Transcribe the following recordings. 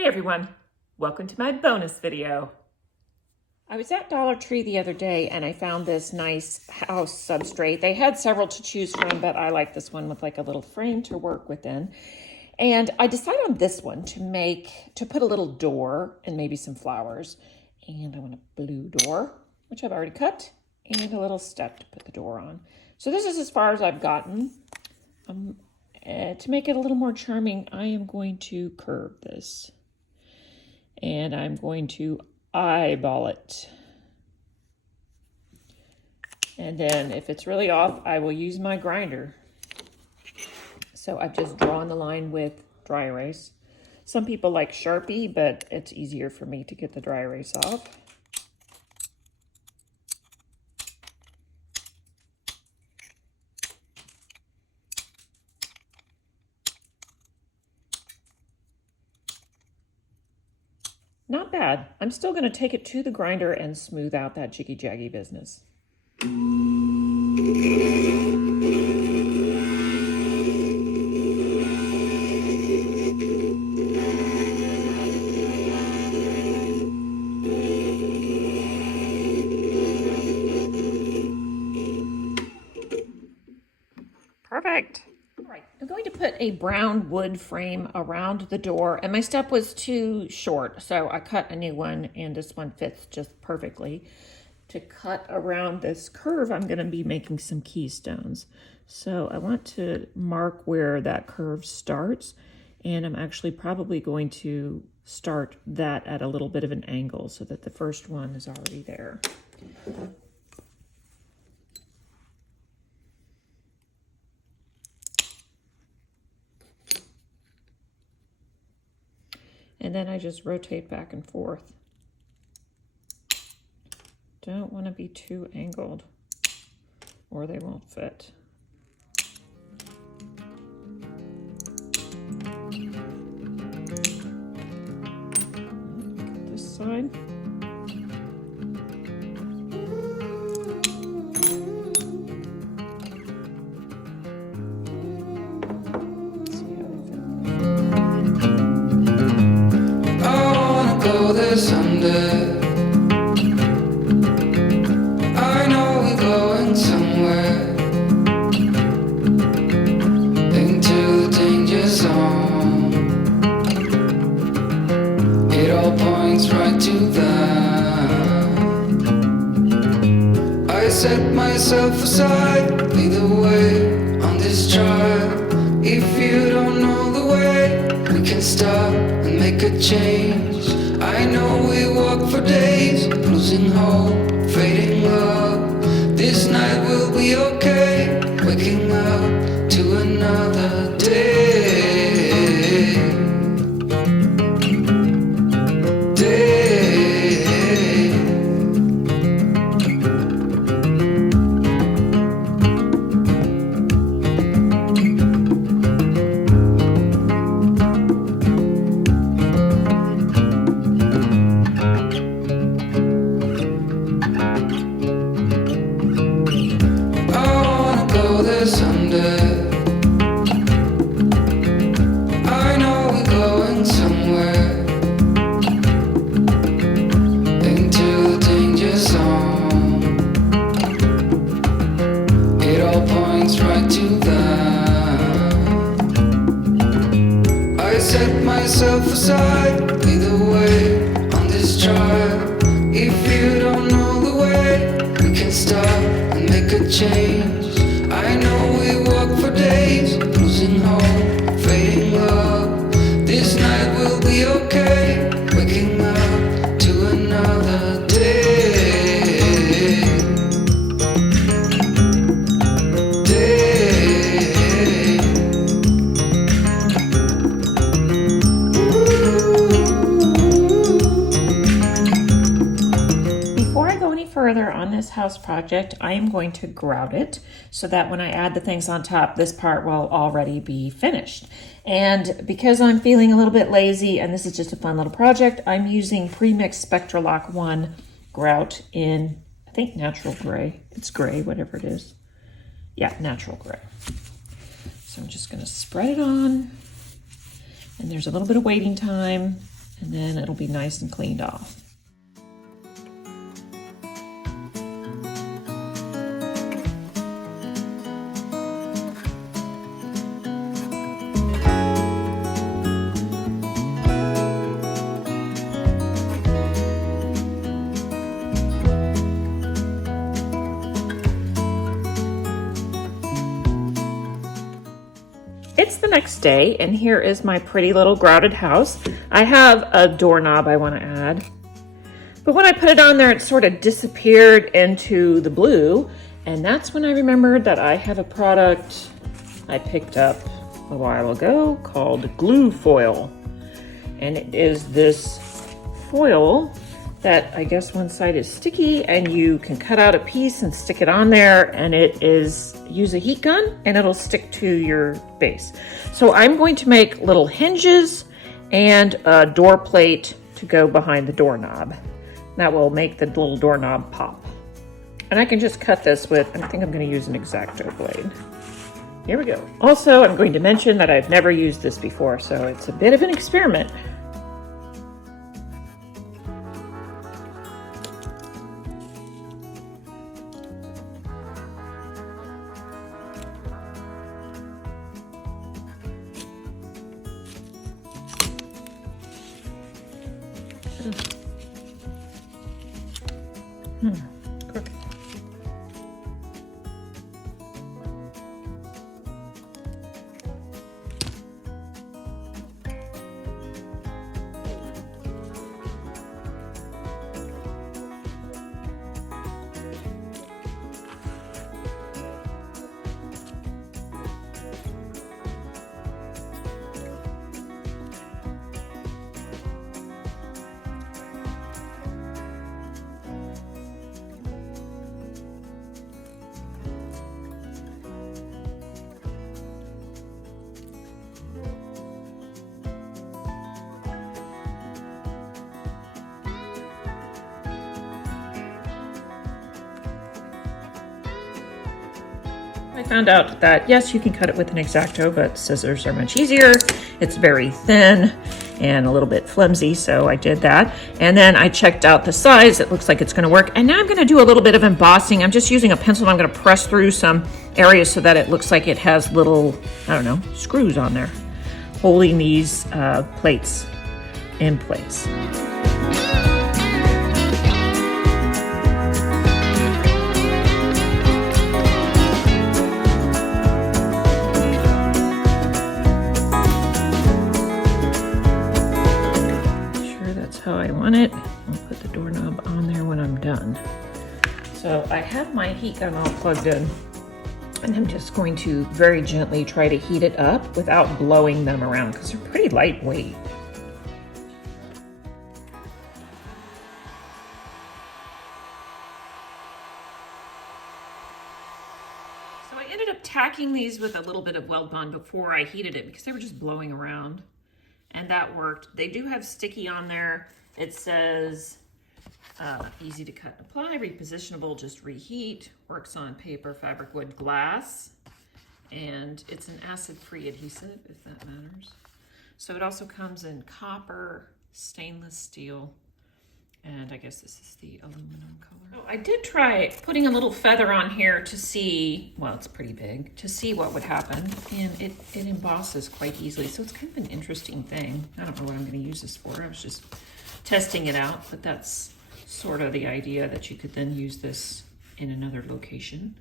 Hey everyone, welcome to my bonus video. I was at Dollar Tree the other day and I found this nice house substrate. They had several to choose from, but I like this one with like a little frame to work within. And I decided on this one to put a little door and maybe some flowers. And I want a blue door, which I've already cut, and a little step to put the door on. So this is as far as I've gotten. To make it a little more charming, I am going to curve this. And I'm going to eyeball it. And then if it's really off, I will use my grinder. So I've just drawn the line with dry erase. Some people like Sharpie, but it's easier for me to get the dry erase off. Not bad. I'm still going to take it to the grinder and smooth out that jiggy-jaggy business. Perfect. I'm going to put a brown wood frame around the door, and my step was too short, so I cut a new one, and this one fits just perfectly. To cut around this curve, I'm going to be making some keystones. So I want to mark where that curve starts, and I'm actually probably going to start that at a little bit of an angle so that the first one is already there. And then I just rotate back and forth. Don't want to be too angled or they won't fit. Get this side. Someday I know we're going somewhere into the danger zone. It all points right to that. I set myself aside, lead the way on this trial. If you don't know the way, we can stop and make a change. I know we walk for days, losing hope, fading love. This night will be okay, waking up to another day. Aside, lead the way on this trial. If you don't know the way, we can stop and make a change. I know we walk for days, losing hope, fading love. This night will be okay, waking up to another day. Further on this house project, I am going to grout it so that when I add the things on top, this part will already be finished. And because I'm feeling a little bit lazy and this is just a fun little project, I'm using pre-mixed Spectralock 1 grout in, I think, natural gray. It's gray, whatever it is. Yeah, natural gray. So I'm just going to spread it on, and there's a little bit of waiting time, and then it'll be nice and cleaned off. It's the next day, and here is my pretty little grouted house. I have a doorknob I want to add, but when I put it on there, it sort of disappeared into the blue, and that's when I remembered that I have a product I picked up a while ago called glue foil, and it is this foil that I guess one side is sticky, and you can cut out a piece and stick it on there, and it is, use a heat gun and it'll stick to your base. So I'm going to make little hinges and a door plate to go behind the doorknob. That will make the little doorknob pop. And I can just cut this with, I think I'm going to use an X-Acto blade. Here we go. Also, I'm going to mention that I've never used this before, so it's a bit of an experiment. Crooked. I found out that yes, you can cut it with an X-Acto, but scissors are much easier. It's very thin and a little bit flimsy, so I did that. And then I checked out the size. It looks like it's going to work. And now I'm going to do a little bit of embossing. I'm just using a pencil and I'm going to press through some areas so that it looks like it has little, I don't know, screws on there, holding these plates in place. How I want it. I'll put the doorknob on there when I'm done. So I have my heat gun all plugged in, and I'm just going to very gently try to heat it up without blowing them around because they're pretty lightweight. So I ended up tacking these with a little bit of Weldbond before I heated it because they were just blowing around. And that worked. They do have sticky on there. It says easy to cut and apply, repositionable, just reheat, works on paper, fabric, wood, glass, and it's an acid-free adhesive, if that matters. So it also comes in copper, stainless steel, and I guess this is the aluminum color. Oh, I did try putting a little feather on here to see, well, it's pretty big, to see what would happen, and it embosses quite easily, so it's kind of an interesting thing. I don't know what I'm going to use this for. I was just testing it out, but that's sort of the idea, that you could then use this in another location.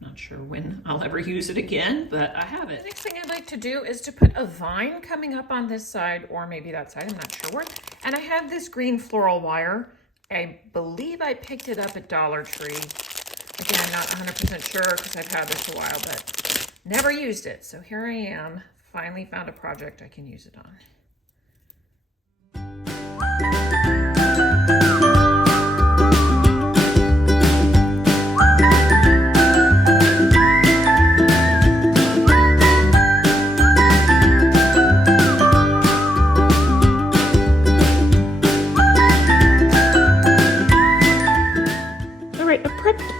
Not sure when I'll ever use it again, but I have it. The next thing I'd like to do is to put a vine coming up on this side, or maybe that side, I'm not sure. And I have this green floral wire. I believe I picked it up at Dollar Tree. Again, I'm not 100% sure because I've had this a while, but never used it. So here I am, finally found a project I can use it on.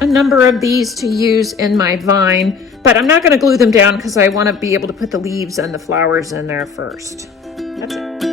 A number of these to use in my vine, but I'm not going to glue them down because I want to be able to put the leaves and the flowers in there first. That's it.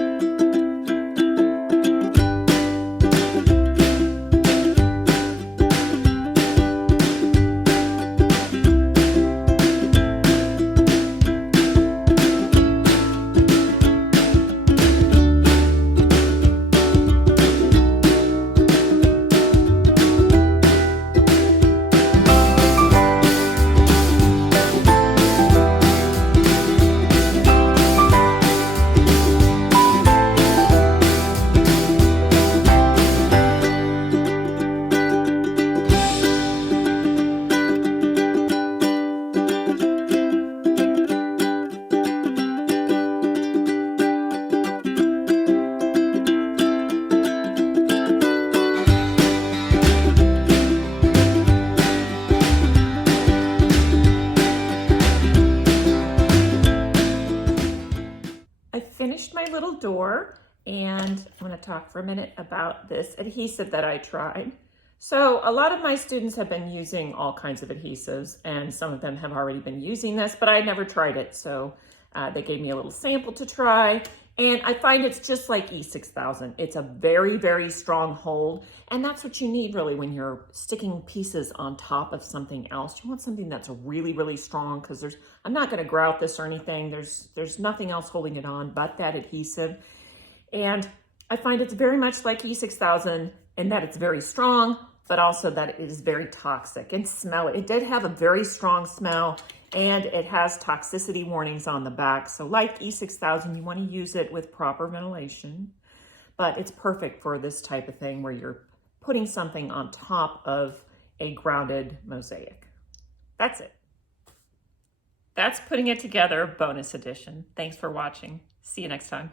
little door, and I'm going to talk for a minute about this adhesive that I tried. So a lot of my students have been using all kinds of adhesives, and some of them have already been using this, but I never tried it. So they gave me a little sample to try, and I find it's just like E6000. It's a very, very strong hold, and that's what you need really when you're sticking pieces on top of something else. You want something that's really, really strong, because I'm not going to grout this or anything. There's nothing else holding it on but that adhesive. And I find it's very much like E6000 in that it's very strong, but also that it is very toxic and smelly. It did have a very strong smell, and it has toxicity warnings on the back. So like E6000, you want to use it with proper ventilation, but it's perfect for this type of thing where you're putting something on top of a grouted mosaic. That's it. That's putting it together, bonus edition. Thanks for watching. See you next time.